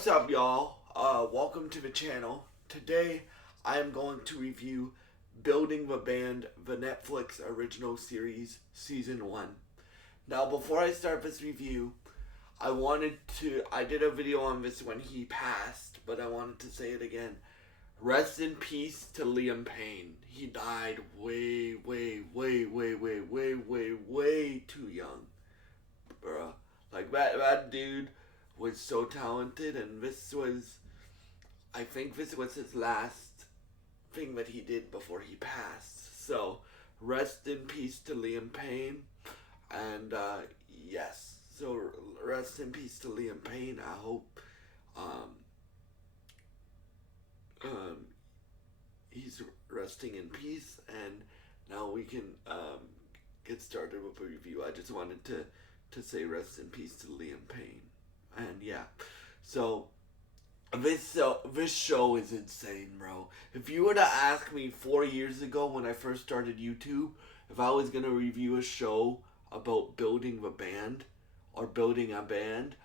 What's up, y'all? Welcome to the channel. Today, I am going to review Building the Band, the Netflix original series, Season 1. Now, before I start this review, I did a video on this when he passed, but I wanted to say it again. Rest in peace to Liam Payne. He died way too young. Bruh. Like, that dude was so talented, and I think this was his last thing that he did before he passed. So, rest in peace to Liam Payne, and yes, so rest in peace to Liam Payne. I hope he's resting in peace, and now we can get started with the review. I just wanted to say rest in peace to Liam Payne. And yeah, so this show is insane, bro. If you were to ask me 4 years ago when I first started YouTube if I was gonna review a show about building the band or building a band,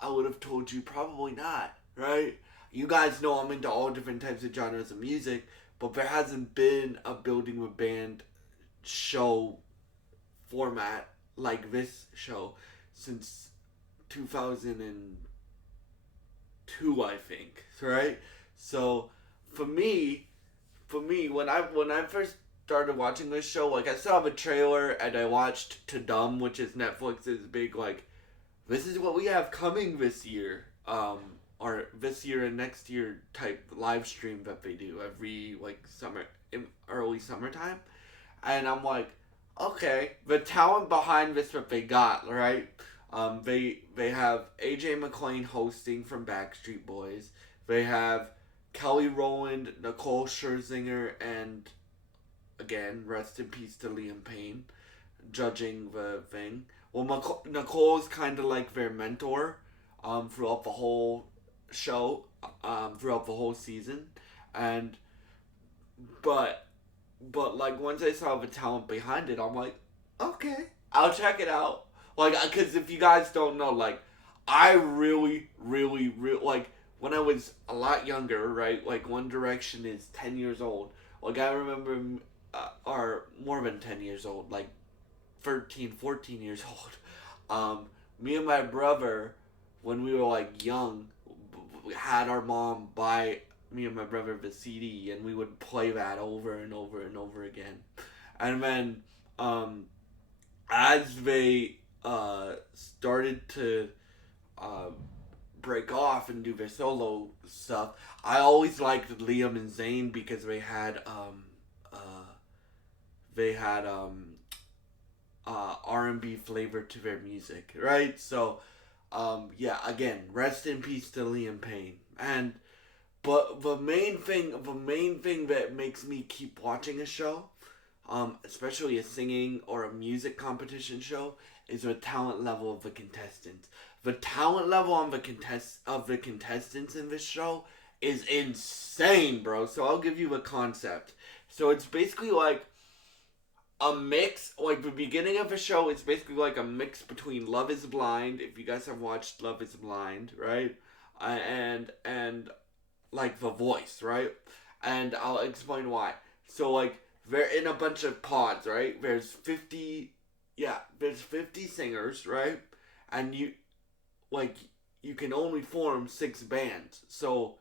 I would have told you probably not, right? You guys know I'm into all different types of genres of music, but there hasn't been a building a band show format like this show since 2002, I think, right? So for me, when I first started watching this show, like, I saw the trailer and I watched To Dumb, which is Netflix's big, like, this is what we have coming this year, or this year and next year type live stream that they do every, like, early summertime. And I'm like, okay, the talent behind this that they got, right? They have AJ McClain hosting from Backstreet Boys. They have Kelly Rowland, Nicole Scherzinger, and again, rest in peace to Liam Payne, judging the thing. Well, Nicole's kind of like their mentor throughout the whole show, throughout the whole season, and but like, once I saw the talent behind it, I'm like, okay, I'll check it out. Like, because if you guys don't know, like, I really, like, when I was a lot younger, right, like, One Direction is 10 years old. Like, I remember, or more than 10 years old, like, 13, 14 years old. Me and my brother, when we were, like, young, had our mom buy me and my brother the CD, and we would play that over and over and over again. And then, as they started to break off and do their solo stuff, I always liked Liam and Zayn because they had R&B flavor to their music, right? So yeah, again, rest in peace to Liam Payne. But the main thing that makes me keep watching a show, especially a singing or a music competition show, is the talent level of the contestants. The talent level on the contestants in this show is insane, bro. So I'll give you a concept. So it's basically like a mix, like, the beginning of the show is basically like a mix between Love is Blind, if you guys have watched Love is Blind, right? And like, The Voice, right? And I'll explain why. So, like, they're in a bunch of pods, right? There's 50 singers, right? And you can only form 6 bands. So,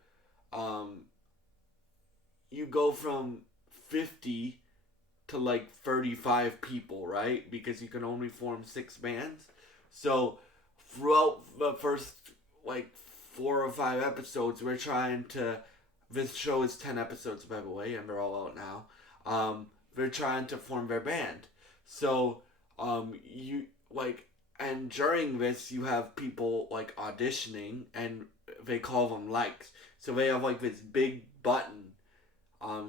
you go from 50 to, like, 35 people, right? Because you can only form 6 bands. So, throughout the first, like, 4 or 5 episodes, this show is 10 episodes, by the way, and they're all out now. They're trying to form their band. So, and during this, you have people, like, auditioning, and they call them likes. So they have, like, this big button,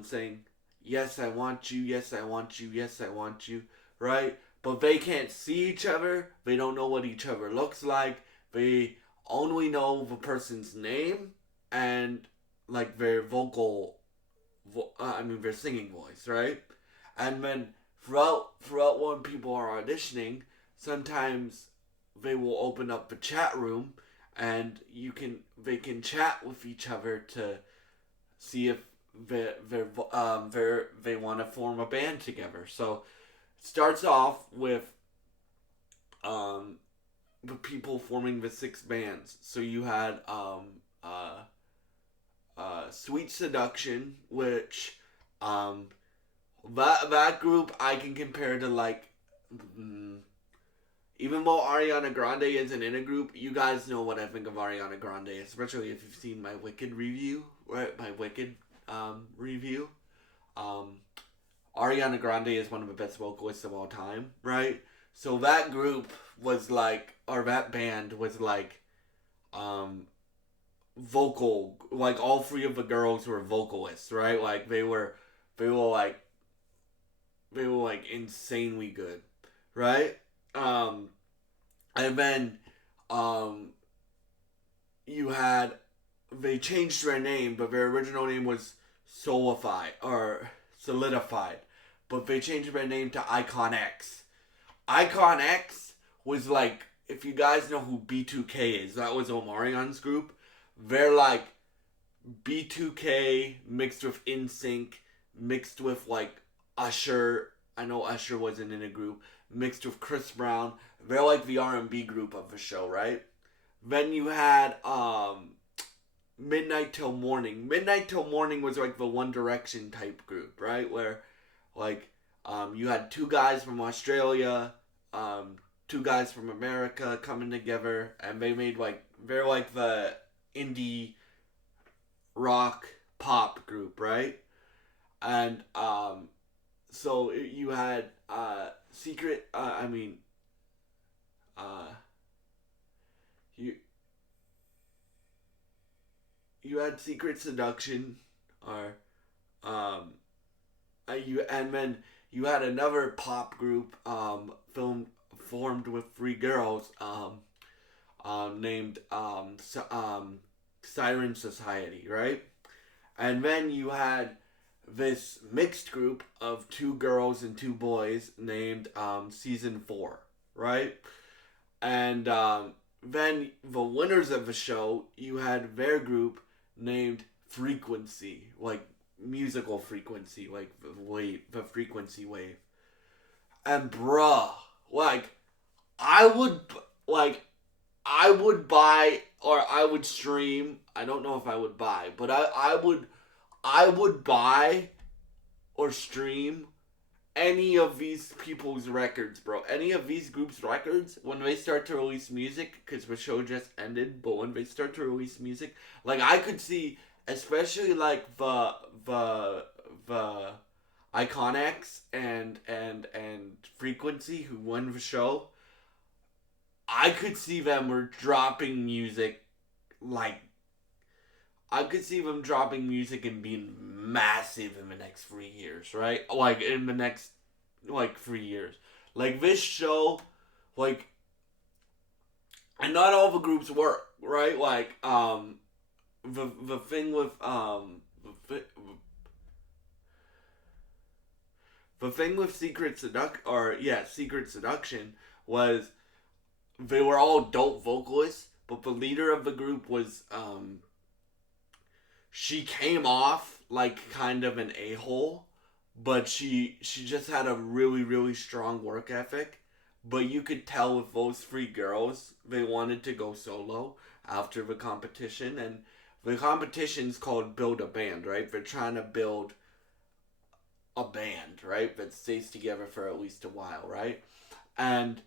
saying, yes, I want you, yes, I want you, yes, I want you, right? But they can't see each other. They don't know what each other looks like. They only know the person's name and, like, their their singing voice, right? And then throughout when people are auditioning, sometimes they will open up the chat room and they can chat with each other to see if they want to form a band together. So it starts off um, the people forming the six bands. So you had Sweet Seduction, which um, that group I can compare to like. Mm, even though Ariana Grande isn't in a group, you guys know what I think of Ariana Grande, especially if you've seen my Wicked review, right? My Wicked review. Um, Ariana Grande is one of the best vocalists of all time, right? So that group was like, or that band was like, um, vocal. Like all three of the girls were vocalists, right? Like they were like, they were like insanely good, right? Um, and then, um, you had they changed their name, but their original name was Solidified or Solidified, but they changed their name to Icon X. Icon X was like, if you guys know who B2K is, that was Omarion's group. They're like B2K mixed with NSYNC, mixed with like Usher. I know Usher wasn't in a group. Mixed with Chris Brown. They're like the R&B group of the show, right? Then you had Midnight Till Morning. Midnight Till Morning was like the One Direction type group, right? Where like you had two guys from Australia, two guys from America coming together, and they made like they're like the indie rock pop group, right? And so you had Secret. You you had Secret Seduction, or um, you and then you had another pop group formed with three girls named Siren Society, right? And then you had this mixed group of two girls and two boys named Season 4, right? And then the winners of the show, you had their group named Frequency, like musical frequency, like the frequency wave. And bruh, like I would like I would buy or I would stream. I don't know if I would buy, but I would buy or stream any of these people's records, bro. Any of these groups' records, when they start to release music, because the show just ended, but when they start to release music, like I could see, especially like the Iconics and Frequency who won the show, I could see them were dropping music like I could see them dropping music and being massive in the next 3 years, right? Like in the next like 3 years. Like this show, like and not all the groups work, right? Like the thing with the thing with Secret Seduction was they were all dope vocalists, but the leader of the group was she came off like kind of an a-hole, but she just had a really really strong work ethic. But you could tell with those three girls, they wanted to go solo after the competition, and the competition's called Build a Band, right? They're trying to build a band, right, that stays together for at least a while, right? And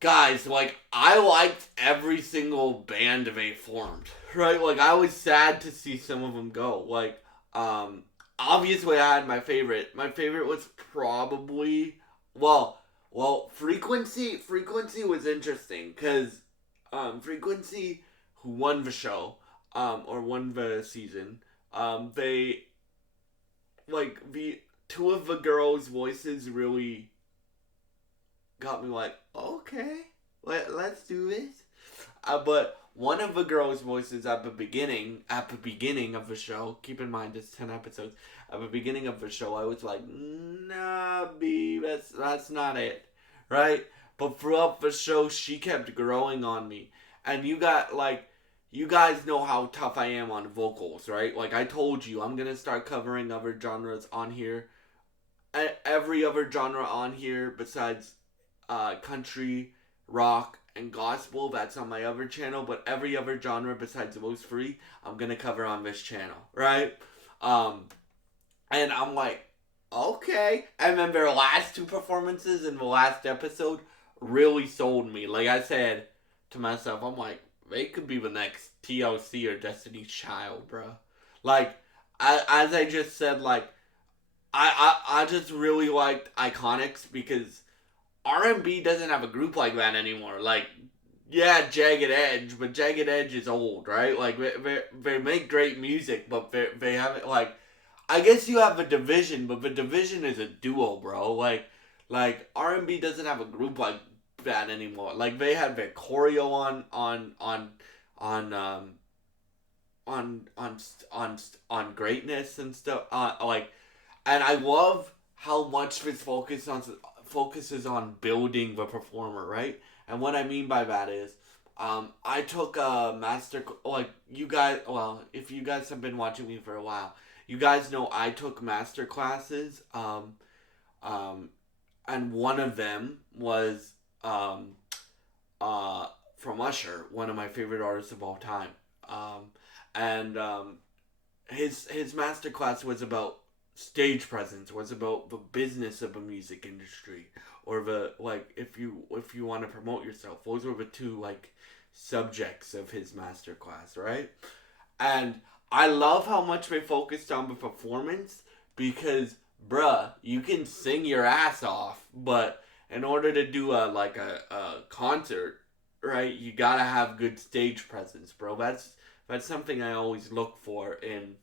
guys, like, I liked every single band they formed, right? Like, I was sad to see some of them go. Like, obviously I had my favorite. My favorite was probably, Frequency was interesting, because, Frequency, who won the show, or won the season, they, like, the two of the girls' voices really got me like, okay, let's do this. But one of the girls' voices at the beginning of the show, keep in mind it's 10 episodes, at the beginning of the show, I was like, nah, B, that's not it, right? But throughout the show, she kept growing on me. and you guys know how tough I am on vocals, right? Like I told you, I'm gonna start covering other genres on here. Every other genre on here besides country, rock, and gospel. That's on my other channel. But every other genre besides those three, I'm gonna cover on this channel, right? Um, and I'm like, okay. And then their last two performances in the last episode really sold me. Like I said to myself, I'm like, they could be the next TLC or Destiny's Child, bro. Like, as I just said, like, I just really liked Iconics because R&B doesn't have a group like that anymore. Like, yeah, Jagged Edge, but Jagged Edge is old, right? Like, they make great music, but they haven't, like, I guess you have a division, but the division is a duo, bro. Like R&B doesn't have a group like that anymore. Like they had their choreo on on greatness and stuff. And I love how much this focuses on building the performer, right? And what I mean by that is, I took a master, like you guys. Well, if you guys have been watching me for a while, you guys know I took master classes. Um, and one of them was from Usher, one of my favorite artists of all time. And his master class was about stage presence, was about the business of a music industry, or the like if you want to promote yourself. Those were the two like subjects of his master class, right? And I love how much they focused on the performance because, bruh, you can sing your ass off, but in order to do a concert, right, you gotta have good stage presence, bro. That's something I always look for in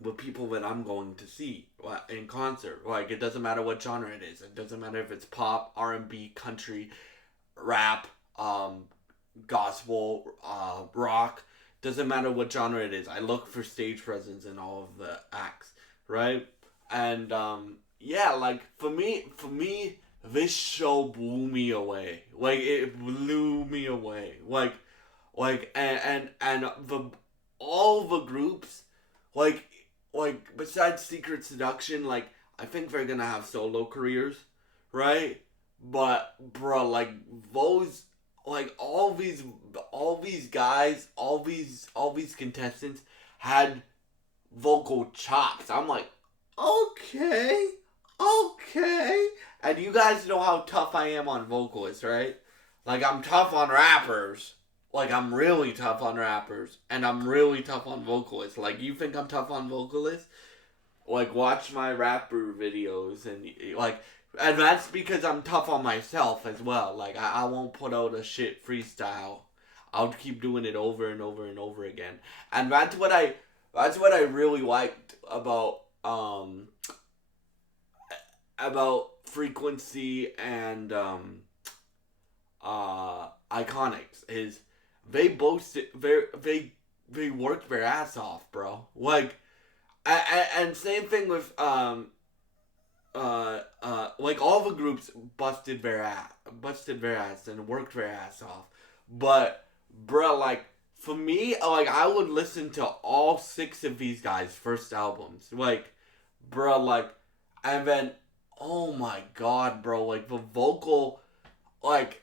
with people that I'm going to see in concert. Like it doesn't matter what genre it is. It doesn't matter if it's pop, R&B, country, rap, gospel, rock. Doesn't matter what genre it is. I look for stage presence in all of the acts, right? And yeah, like for me, this show blew me away. Like it blew me away. And the all the groups, like besides Secret Seduction, like I think they're gonna have solo careers, right? But bro, like those, like all these guys, all these contestants had vocal chops. I'm like, okay, okay. And you guys know how tough I am on vocalists, right? Like I'm tough on rappers. Like I'm really tough on rappers, and I'm really tough on vocalists. Like you think I'm tough on vocalists? Like watch my rapper videos and that's because I'm tough on myself as well. Like I won't put out a shit freestyle. I'll keep doing it over and over and over again. And that's what I really liked about Frequency and Iconics is they worked their ass off, bro. Like and same thing with like all the groups busted their ass and worked their ass off. But bruh, like for me, like I would listen to all six of these guys' first albums. Like, bruh, like and then oh my god, bro, like the vocal, like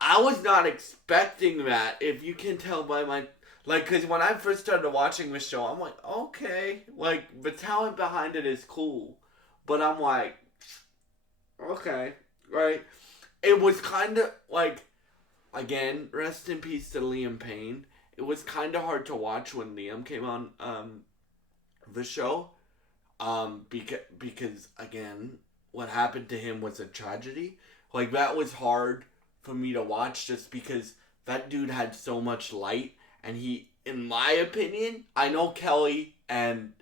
I was not expecting that. If you can tell by my like, cause when I first started watching this show, I'm like, okay, like the talent behind it is cool, but I'm like, okay, right? It was kind of like, again, rest in peace to Liam Payne. It was kind of hard to watch when Liam came on the show, because again, what happened to him was a tragedy. Like that was hard for me to watch just because that dude had so much light, and he, in my opinion, I know Kelly and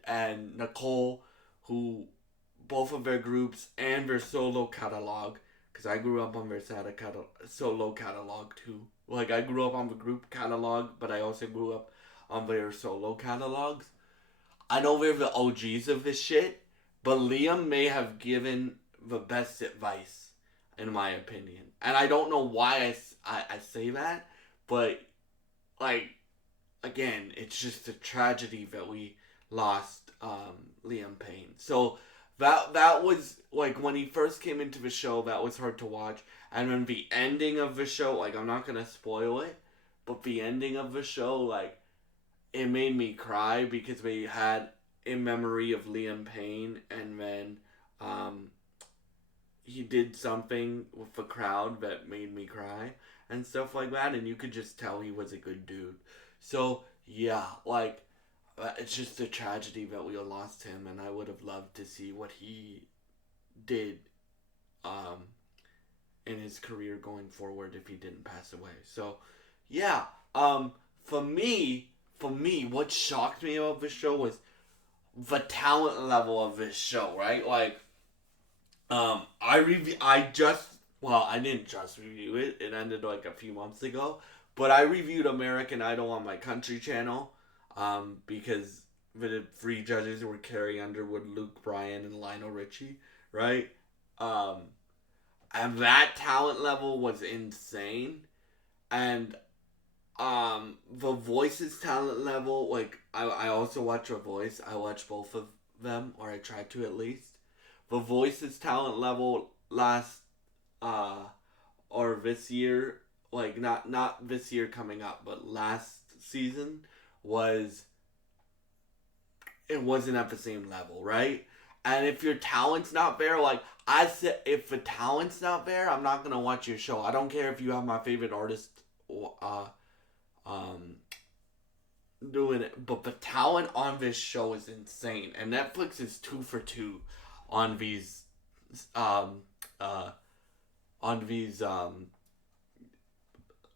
Nicole, who both of their groups and their solo catalog, because I grew up on their solo catalog too. Like I grew up on the group catalog, but I also grew up on their solo catalogs. I know they're the OGs of this shit, but Liam may have given the best advice, in my opinion. And I don't know why I say that, But like again, it's just a tragedy that we lost Liam Payne. So that was like when he first came into the show, that was hard to watch. And then the ending of the show, like I'm not gonna spoil it, but the ending of the show, like it made me cry because we had in memory of Liam Payne, and then um, he did something with the crowd that made me cry and stuff like that, and you could just tell he was a good dude. So yeah, like it's just a tragedy that we lost him, and I would have loved to see what he did um, in his career going forward if he didn't pass away. So yeah, um, for me, what shocked me about this show was the talent level of this show. Right, like I didn't just review it. It ended like a few months ago, but I reviewed American Idol on my country channel, because the three judges were Carrie Underwood, Luke Bryan, and Lionel Richie, right? Um, and that talent level was insane, and the Voice's talent level, like I also watch The Voice. I watch both of them, or I try to at least. The Voice's talent level last uh or this year, like not this year coming up, but last season was it wasn't at the same level, right? And if your talent's not there, like I said, if the talent's not there, I'm not gonna watch your show. I don't care if you have my favorite artist, uh, um, doing it, but the talent on this show is insane, and Netflix is 2 for 2 on these, um, uh, on these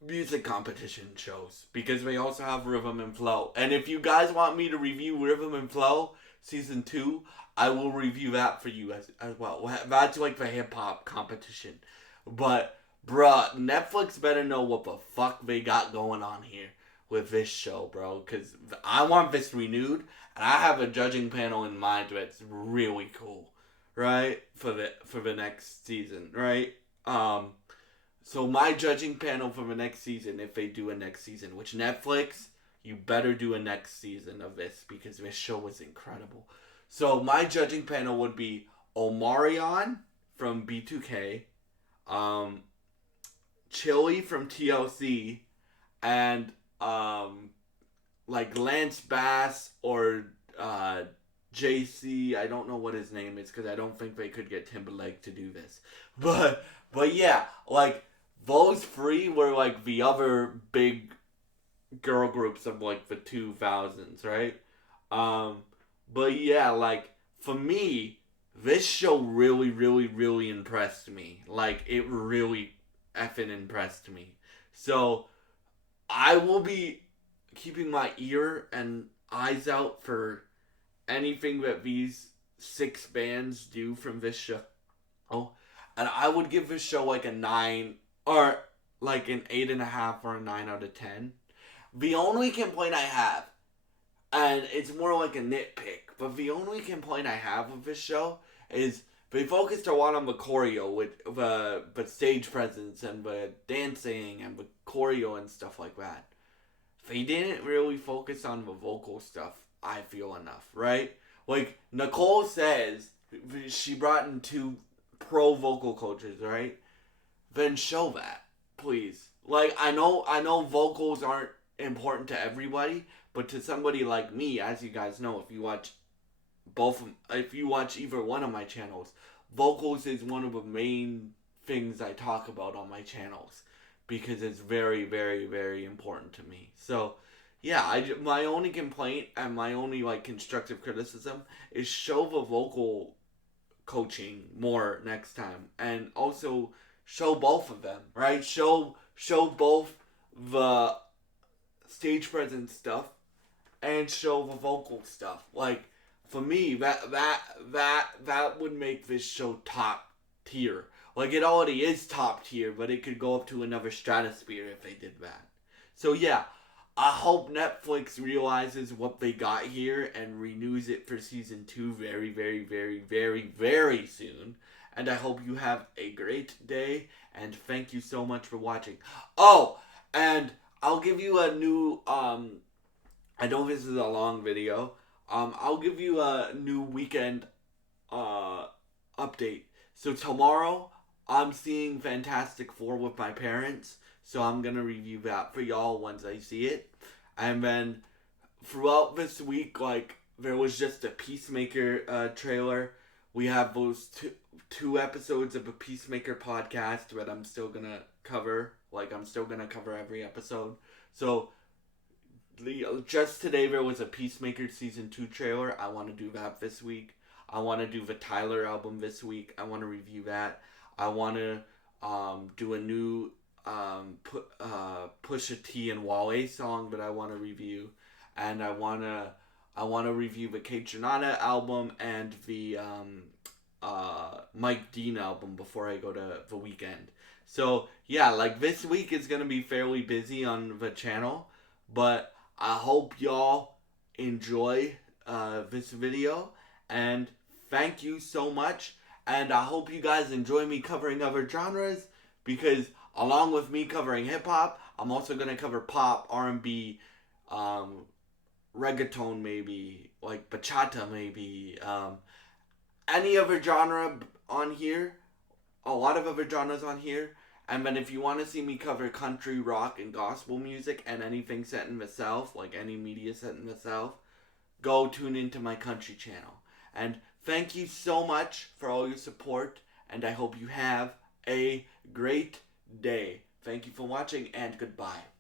music competition shows, because they also have Rhythm and Flow. And if you guys want me to review Rhythm and Flow season 2, I will review that for you as well. That's like the hip hop competition. But bruh, Netflix better know what the fuck they got going on here with this show, bro. Because I want this renewed, and I have a judging panel in mind that's really cool, right? For the next season, right? So my judging panel for the next season, if they do a next season, which Netflix, you better do a next season of this because this show was incredible. So my judging panel would be Omarion from B2K, um, Chili from TLC, and like Lance Bass or JC. I don't know what his name is because I don't think they could get Timberlake to do this. But yeah, like those three were like the other big girl groups of like the 2000s, right? Um, but yeah, like for me, this show really, really, really impressed me. Like it really effing impressed me. So I will be keeping my ear and eyes out for anything that these 6 bands do from this show. Oh, and I would give this show like a 9 or like an 8.5 or a 9 out of 10. The only complaint I have, and it's more like a nitpick, but the only complaint I have with this show is they focused a lot on the choreo with the stage presence and the dancing and the choreo and stuff like that. They didn't really focus on the vocal stuff, I feel, enough, right? Like, Nicole says she brought in 2 pro vocal coaches, right? Then show that, please. Like, I know vocals aren't important to everybody, but to somebody like me, as you guys know, if you watch either one of my channels, vocals is one of the main things I talk about on my channels because it's very, very, very important to me. So, yeah, my only complaint and my only like constructive criticism is show the vocal coaching more next time, and also show both of them, right? Show both the stage presence stuff and show the vocal stuff. Like for me, that would make this show top tier. Like it already is top tier, but it could go up to another stratosphere if they did that. So yeah, I hope Netflix realizes what they got here and renews it for season 2 very, very, very, very, very soon. And I hope you have a great day, and thank you so much for watching. Oh, and I'll give you a new I know this is a long video. I'll give you a new weekend update. So tomorrow I'm seeing Fantastic Four with my parents, so I'm gonna review that for y'all once I see it. And then throughout this week, like there was just a Peacemaker trailer. We have those two episodes of a Peacemaker podcast that I'm still gonna cover. Like I'm still gonna cover every episode. So just today there was a Peacemaker season 2 trailer. I want to do that this week. I want to do the Tyler album this week. I want to review that. I want to do a new Pusha T and Wale song that I want to review, and I wanna review the Kate Janata album and the Mike Dean album before I go to the weekend. So yeah, like this week is gonna be fairly busy on the channel, but I hope y'all enjoy this video, and thank you so much. And I hope you guys enjoy me covering other genres, because along with me covering hip hop, I'm also gonna cover pop, R&B, reggaeton, maybe like bachata, maybe any other genre on here. A lot of other genres on here. And then if you want to see me cover country, rock, and gospel music, and anything set in the South, like any media set in the South, go tune into my country channel. And thank you so much for all your support, and I hope you have a great day. Thank you for watching, and goodbye.